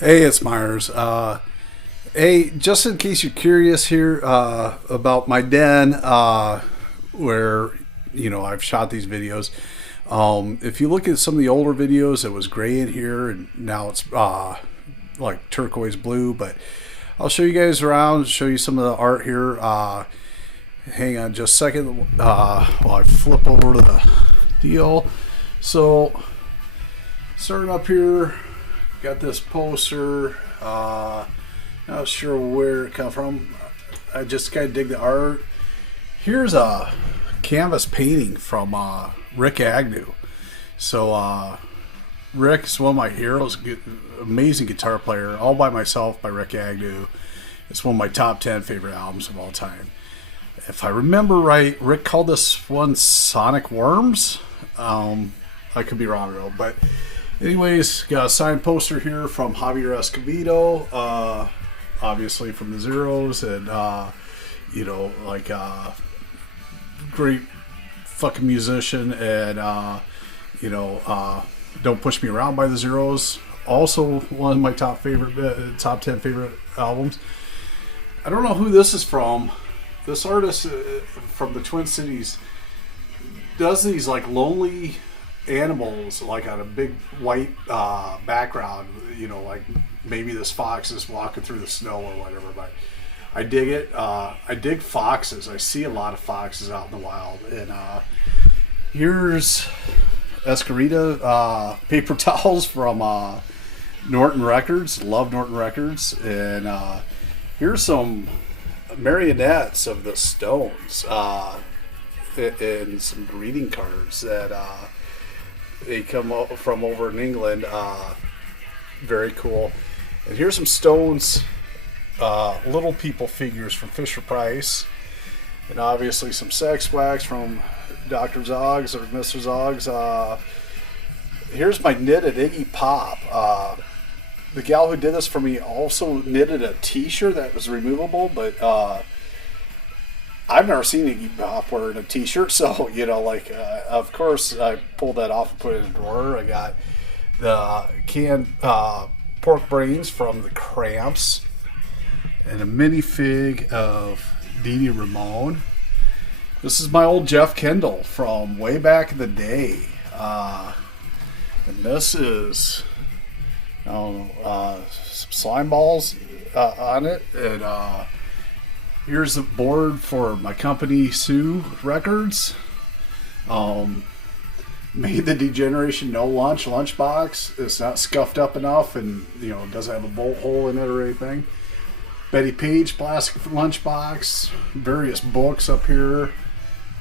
Hey, it's Myers. Hey, just in case you're curious here about my den, where I've shot these videos. If you look at some of the older videos, it was gray in here, and now it's like turquoise blue. But I'll show you guys around, show you some of the art here. Hang on just a second while I flip over the deal. So, starting up here. Got this poster. Not sure where it come from. I just kind of dig the art. Here's a canvas painting from Rick Agnew. So Rick's one of my heroes. Amazing guitar player. All by Myself by Rick Agnew. It's one of my top 10 favorite albums of all time. If I remember right, Rick called this one Sonic Worms. I could be wrong though, but anyways, got a signed poster here from Javier Escovedo, obviously from the Zeros, and great fucking musician, and Don't Push Me Around by the Zeros, also one of my top 10 favorite albums. I don't know who this is from. This artist from the Twin Cities does these like lonely animals like on a big white background, like maybe this fox is walking through the snow or whatever, but I dig it. I dig foxes. I see a lot of foxes out in the wild. And here's Escarita paper towels from Norton Records. Love Norton Records. And here's some marionettes of the Stones and some greeting cards that they come from over in England. Very cool. And here's some Stones Little People figures from Fisher Price. And obviously some sex wax from Dr. Zoggs or Mr. Zoggs. Here's my knitted Iggy Pop. The gal who did this for me also knitted a t-shirt that was removable, but I've never seen Iggy Pop wearing a t-shirt, so, of course, I pulled that off and put it in a drawer. I got the canned pork brains from the Cramps and a minifig of Dee Dee Ramone. This is my old Jeff Kendall from way back in the day. And this is, some slime balls on it, and here's the board for my company, Sue Records. Made the Degeneration No Lunch lunchbox. It's not scuffed up enough, and doesn't have a bolt hole in it or anything. Betty Page plastic lunchbox. Various books up here.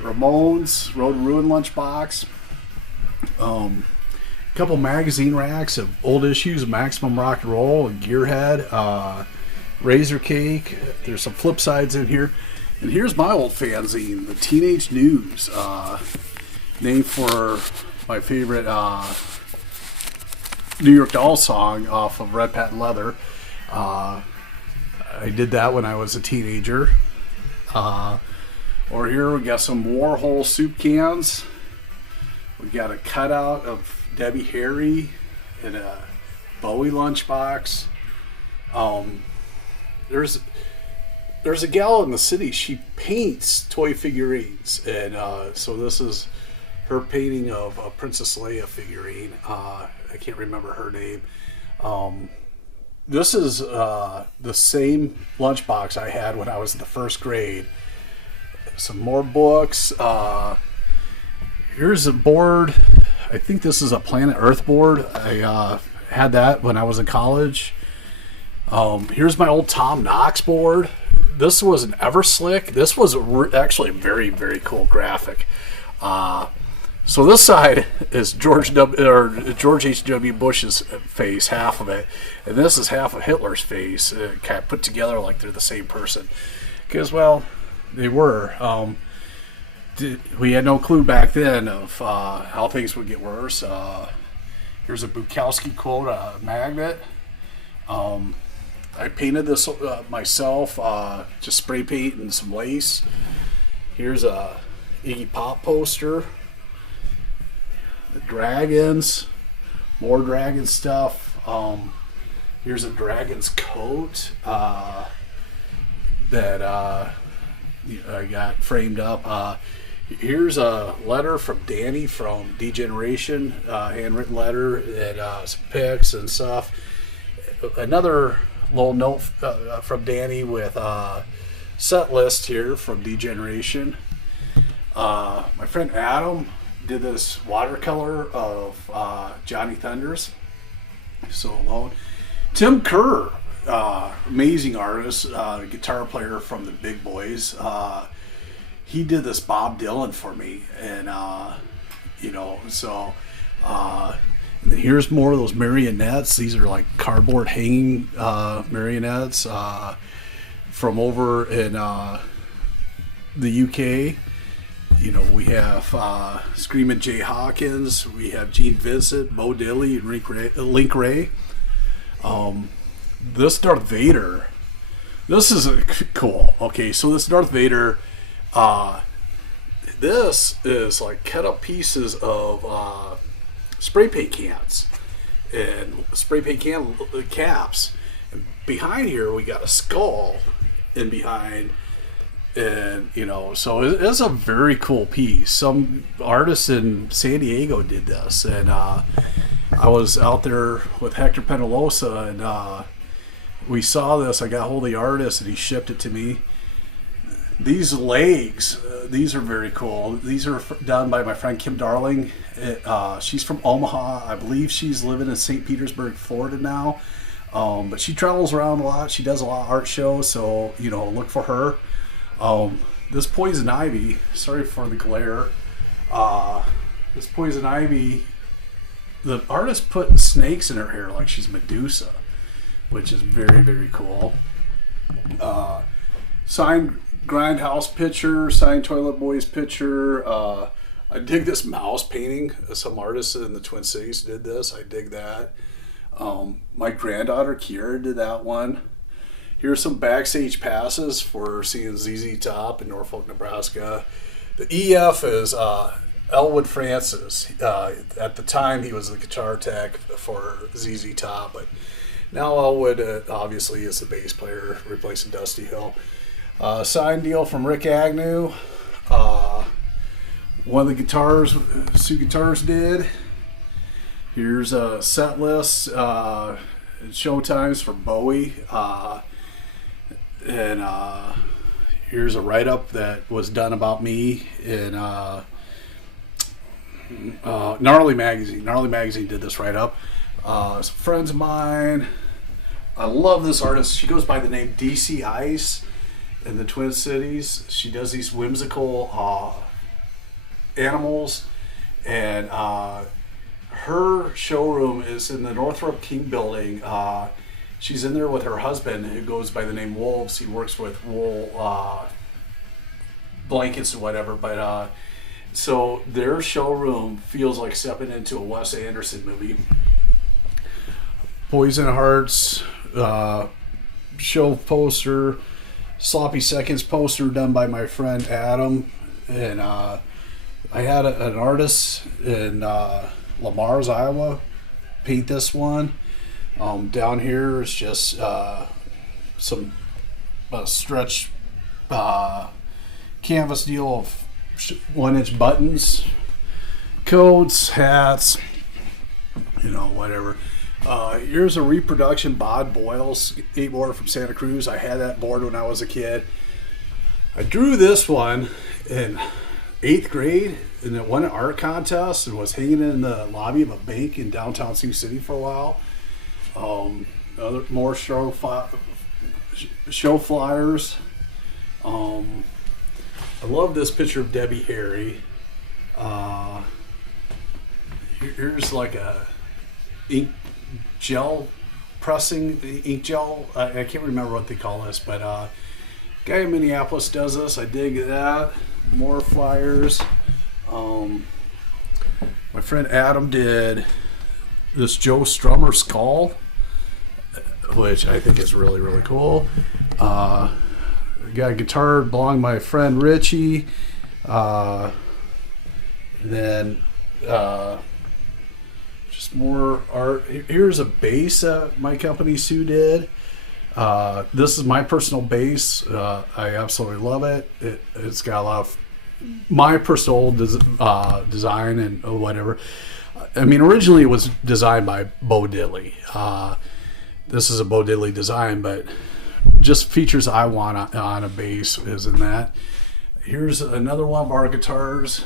Ramones Road to Ruin lunchbox. Couple magazine racks of old issues of Maximum Rock and Roll and Gearhead. Razor Cake. There's some flip sides in here. And here's my old fanzine, the Teenage News, named for my favorite New York Dolls song off of Red Patent Leather. I did that when I was a teenager. Over here we got some Warhol soup cans. We got a cutout of Debbie Harry in a Bowie lunchbox. There's a gal in the city. She paints toy figurines, and so this is her painting of a Princess Leia figurine. I can't remember her name. This is the same lunchbox I had when I was in the first grade. Some more books. Here's a board. I think this is a Planet Earth board. I had that when I was in college. Here's my old Tom Knox board. This was an Everslick. This was actually a very, very cool graphic. So this side is George H.W. Bush's face, half of it, and this is half of Hitler's face, kind of put together like they're the same person. Because, well, they were. We had no clue back then of how things would get worse. Here's a Bukowski quote, a magnet. I painted this myself, just spray paint and some lace. Here's a Iggy Pop poster. The Dragons, more Dragon stuff. Here's a dragon's coat that I got framed up. Here's a letter from Danny from Degeneration, handwritten letter, and some pics and stuff. Another little note from Danny with set list here from Degeneration. My friend Adam did this watercolor of Johnny Thunders. So alone. Tim Kerr, amazing artist, guitar player from the Big Boys. He did this Bob Dylan for me, and and here's more of those marionettes. These are like cardboard hanging marionettes from over in the UK. We have Screaming Jay Hawkins, we have Gene Vincent, Bo Diddley, and Link Ray. This Darth Vader, this is cool. Okay, so this Darth Vader, this is like cut up pieces of spray paint cans and spray paint can caps. And behind here we got a skull in behind. And so it's a very cool piece. Some artists in San Diego did this, and I was out there with Hector Penalosa, and we saw this. I got hold of the artist, and he shipped it to me. These legs, these are very cool. These are done by my friend Kim Darling. She's from Omaha. I believe she's living in St. Petersburg, Florida now, but she travels around a lot. She does a lot of art shows, so look for her. This poison ivy, sorry for the glare, this poison ivy, the artist put snakes in her hair like she's Medusa, which is very, very cool. Signed Grindhouse picture, signed Toilet Boys picture. I dig this mouse painting. Some artists in the Twin Cities did this. I dig that. My granddaughter Kiera did that one. Here's some backstage passes for seeing ZZ Top in Norfolk, Nebraska. The EF is Elwood Francis. At the time, he was the guitar tech for ZZ Top, but now Elwood obviously is the bass player replacing Dusty Hill. Signed deal from Rick Agnew. One of the guitars, Sue Guitars did. Here's a set list, show times for Bowie. And here's a write-up that was done about me in Gnarly Magazine. Gnarly Magazine did this write-up. Some friends of mine. I love this artist. She goes by the name DC Ice in the Twin Cities. She does these whimsical animals, and her showroom is in the Northrop King building. She's in there with her husband, who goes by the name Wolves. He works with wool blankets and whatever. But so their showroom feels like stepping into a Wes Anderson movie. Poison Hearts show poster, Sloppy Seconds poster done by my friend Adam, and I had an artist in Lamar's, Iowa, paint this one. Down here is just some stretch canvas deal of 1-inch buttons, coats, hats, whatever. Here's a reproduction Bod Boyle's 8-board from Santa Cruz. I had that board when I was a kid. I drew this one in 8th grade, and it won an art contest and was hanging in the lobby of a bank in downtown Sioux City for a while. More show flyers. I love this picture of Debbie Harry. Here's like a ink gel pressing, ink gel. I can't remember what they call this, but guy in Minneapolis does this. I dig that. More flyers. My friend Adam did this Joe Strummer skull, which I think is really, really cool. Got a guitar belonging to my friend Richie. Then just some more art. Here's a base that my company Sue did. This is my personal base. I absolutely love it. It's got a lot of my personal design and whatever. I mean, originally it was designed by Bo Diddley. This is a Bo Diddley design, but just features I want on a base is in that. Here's another one of our guitars,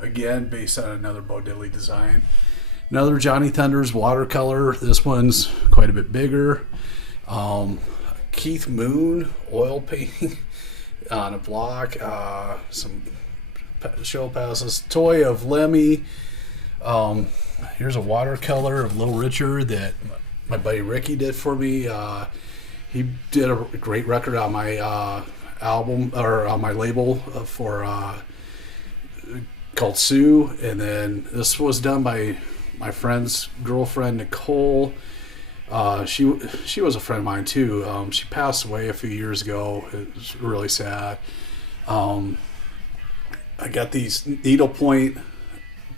again based on another Bo Diddley design. Another Johnny Thunders watercolor. This one's quite a bit bigger. Keith Moon oil painting on a block. Some show passes. Toy of Lemmy. Here's a watercolor of Little Richard that my buddy Ricky did for me. He did a great record on my album, or on my label for called Sue. And then this was done by my friend's girlfriend Nicole. She was a friend of mine too. She passed away a few years ago. It was really sad. I got these needlepoint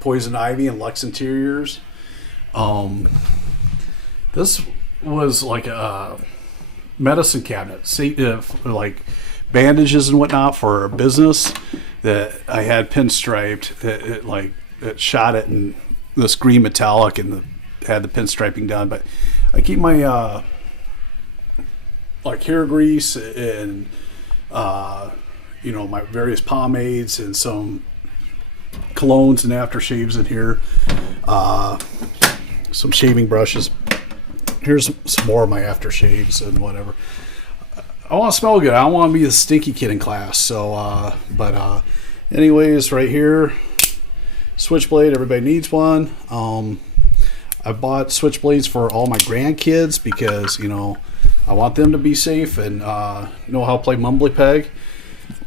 poison ivy and Lux interiors. This was like a medicine cabinet, like bandages and whatnot for a business that I had pinstriped. It shot it in this green metallic and had the pinstriping done. But I keep my like hair grease and my various pomades and some colognes and aftershaves in here. Some shaving brushes. Here's some more of my aftershaves and whatever. I want to smell good. I don't want to be the stinky kid in class. So, anyways, right here, switchblade. Everybody needs one. I bought switchblades for all my grandkids because, I want them to be safe and know how to play mumbly peg.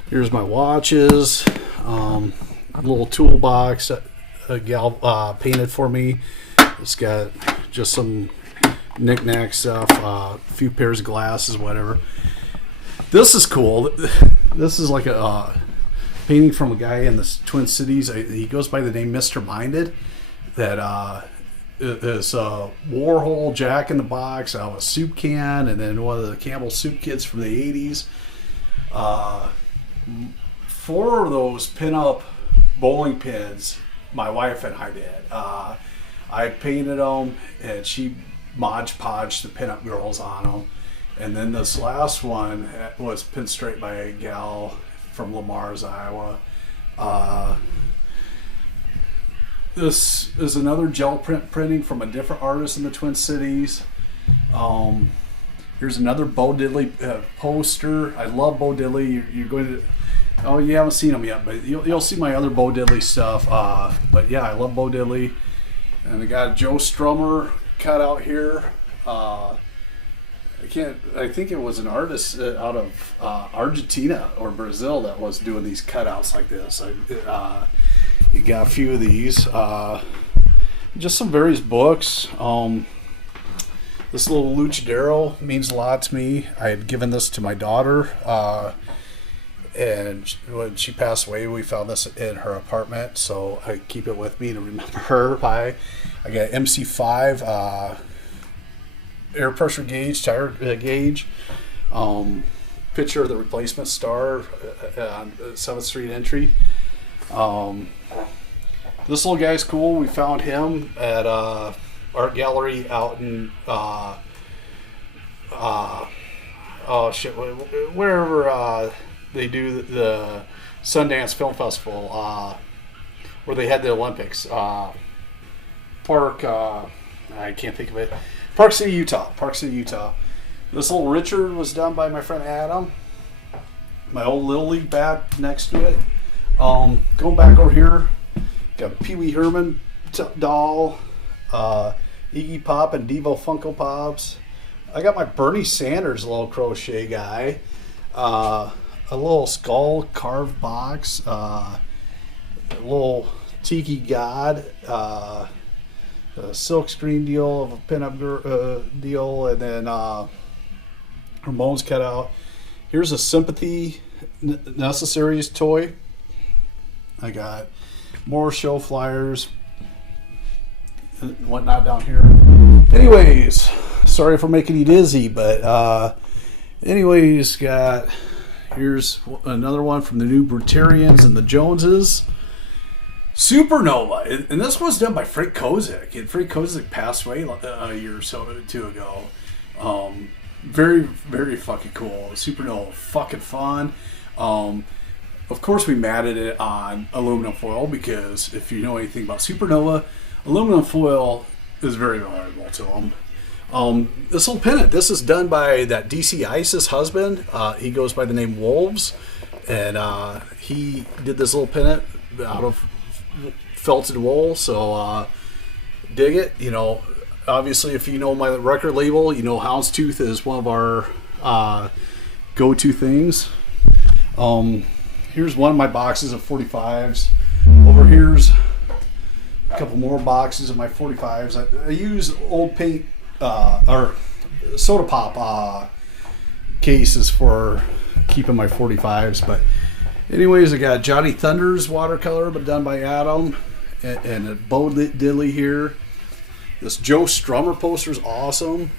Here's my watches. A little toolbox a gal painted for me. It's got just some knick-knack stuff, a few pairs of glasses, whatever. This is cool. This is like a painting from a guy in the Twin Cities. He goes by the name Mr. Minded. That is a Warhol Jack in the Box out of a soup can, and then one of the Campbell soup kits from the 80s. 4 of those pin-up bowling pins my wife and I did. I painted them, and she Mod Podge the pinup girls on them. And then this last one was pinstriped by a gal from Lamar's, Iowa. This is another gel printing from a different artist in the Twin Cities. Here's another Bo Diddley poster. I love Bo Diddley. You're going to... Oh, you haven't seen them yet, but you'll see my other Bo Diddley stuff. But yeah, I love Bo Diddley. And I got Joe Strummer cut out here. I think it was an artist out of Argentina or Brazil that was doing these cutouts like this. You got a few of these. Just some various books. This little luchadero means a lot to me. I had given this to my daughter. And when she passed away, we found this in her apartment, so I keep it with me to remember her by. I got MC5 air pressure gauge, tire gauge, picture of the replacement star on 7th Street entry. This little guy's cool. We found him at art gallery out in wherever they do the Sundance Film Festival, where they had the Olympics. I can't think of it. Park City, Utah. This little Richard was done by my friend Adam. My old Little League bat next to it. Going back over here, got Pee Wee Herman doll, Iggy Pop and Devo Funko Pops. I got my Bernie Sanders little crochet guy. A little skull carved box, a little tiki god, a silk screen deal of a pinup deal, and then Ramones cut out. Here's a Sympathy Necessaries toy. I got more show flyers. and whatnot down here. Anyways, sorry for making you dizzy, but anyways, here's another one from the New Brutarians and the Joneses. Supernova, and this was done by Frank Kozik. And Frank Kozik passed away a year or two ago. Very, very fucking cool. Supernova, fucking fun. Of course, we matted it on aluminum foil because if you know anything about Supernova, aluminum foil is very valuable to them. This little pennant, this is done by that DC Isis husband. He goes by the name Wolves, and he did this little pennant out of felted wool. So dig it. You know, obviously, if you know my record label, you know Houndstooth is one of our go-to things. Here's one of my boxes of 45s. Over here's a couple more boxes of my 45s. I use old paint or soda pop cases for keeping my 45s. But anyways, I got Johnny Thunder's watercolor, but done by Adam, and a Bo Diddley here. This Joe Strummer poster is awesome.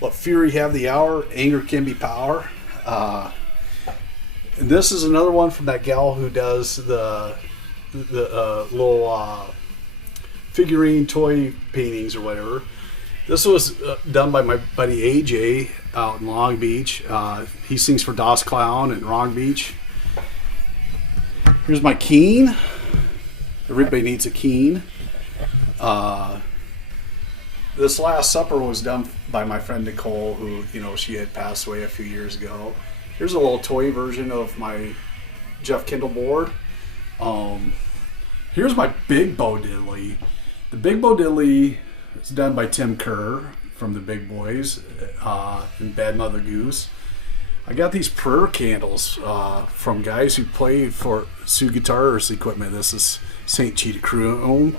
Let Fury have the hour. Anger can be power. And this is another one from that gal who does the little figurine toy paintings or whatever. This was done by my buddy AJ out in Long Beach. He sings for Das Clown in Long Beach. Here's my Keen. Everybody needs a Keen. This Last Supper was done by my friend Nicole, who, you know, she had passed away a few years ago. Here's a little toy version of my Jeff Kindle board. Here's my Big Bo Diddley. The Big Bo Diddley is done by Tim Kerr from the Big Boys and Bad Mother Goose. I got these prayer candles from guys who play for Sioux Guitars Equipment. This is St. Cheetah Chrome,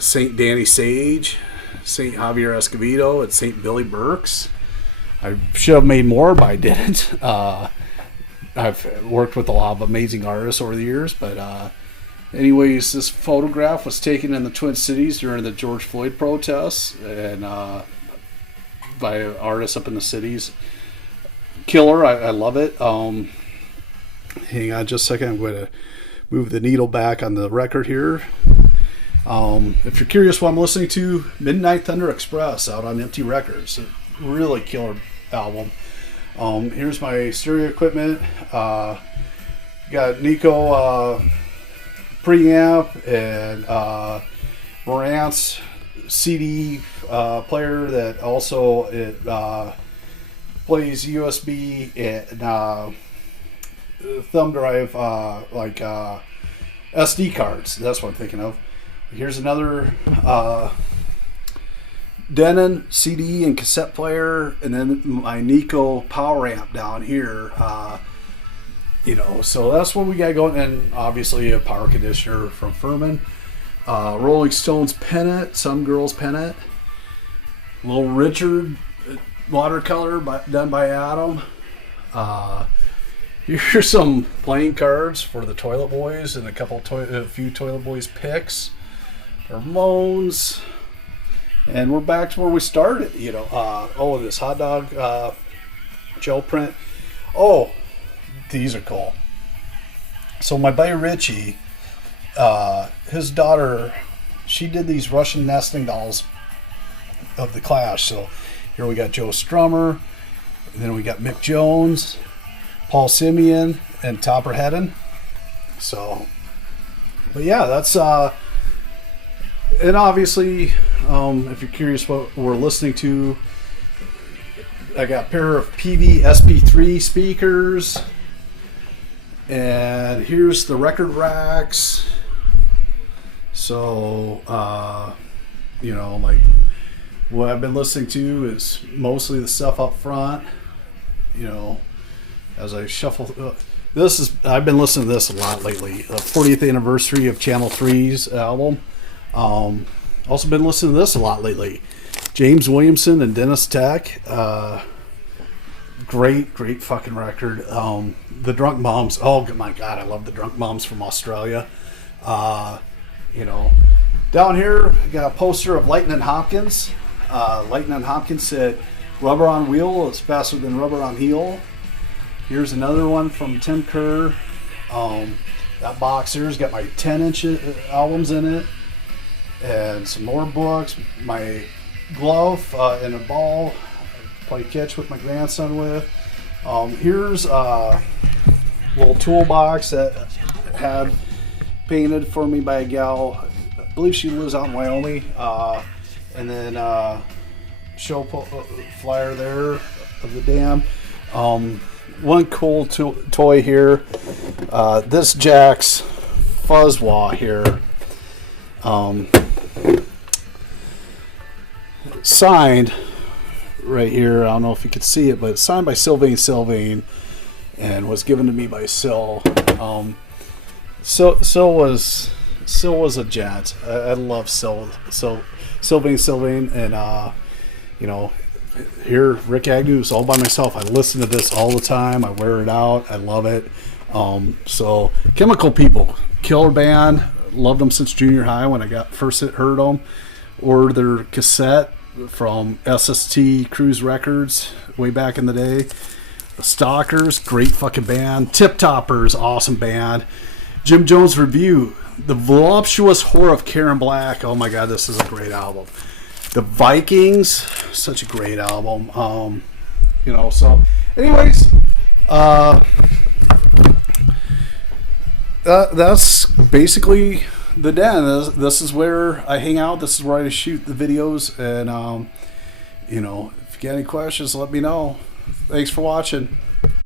St. Danny Sage, St. Javier Escobedo, and St. Billy Burks. I should have made more, but I didn't. I've worked with a lot of amazing artists over the years, but anyways, this photograph was taken in the Twin Cities during the George Floyd protests, and by artists up in the cities. Killer, I love it. Hang on just a second. I'm going to move the needle back on the record here. If you're curious what I'm listening to, Midnight Thunder Express out on Empty Records. Really killer album. Here's my stereo equipment. Got Nico preamp and Marantz CD player that also plays USB and thumb drive like SD cards. That's what I'm thinking of. Here's another Denon CD and cassette player, and then my Nico power amp down here. You know, so that's what we got going, and obviously a power conditioner from Furman. Rolling Stones pennant, Some Girls pennant. Little Richard watercolor done by Adam. Here's some playing cards for the Toilet Boys and a few Toilet Boys picks. Ramones. And we're back to where we started, you know. This hot dog gel print. Oh, these are cool. So my buddy Richie, his daughter, she did these Russian nesting dolls of the Clash. So here we got Joe Strummer, and then we got Mick Jones, Paul Simeon, and Topper Hedden. So, but yeah, that's and obviously, if you're curious what we're listening to, I got a pair of PV SP3 speakers, and here's the record racks. So, you know, like what I've been listening to is mostly the stuff up front. You know, as I shuffle, I've been listening to this a lot lately. The 40th anniversary of Channel 3's album. Also been listening to this a lot lately. James Williamson and Dennis Tech. Great fucking record. The Drunk Moms. Oh my God, I love the Drunk Moms from Australia. You know, Down here, I got a poster of Lightning Hopkins. Lightning Hopkins said, "Rubber on wheel is faster than rubber on heel." Here's another one from Tim Kerr. That box here's got my 10-inch albums in it, and some more books. My glove and a ball I play catch with my grandson with. Here's a little toolbox that had painted for me by a gal. I believe she lives out in Wyoming. And then show flyer there of the dam. One cool toy here. This Jack's Fuzzwa here. Signed right here. I don't know if you could see it, but it's signed by Sylvain, and was given to me by Syl. Syl was a gent. I love Sylvain, and you know, here Rick Agnew's all by myself. I listen to this all the time. I wear it out. I love it. So Chemical People, killer band. Loved them since junior high when I first heard them. Or their cassette from SST Cruise Records way back in the day. The Stalkers, great fucking band. Tip Toppers, awesome band. Jim Jones Review, The Voluptuous Whore of Karen Black. Oh my god, this is a great album. The Vikings, such a great album. You know, so anyways, that's basically the den. This is where I hang out. This is where I shoot the videos. And, you know, if you got any questions, let me know. Thanks for watching.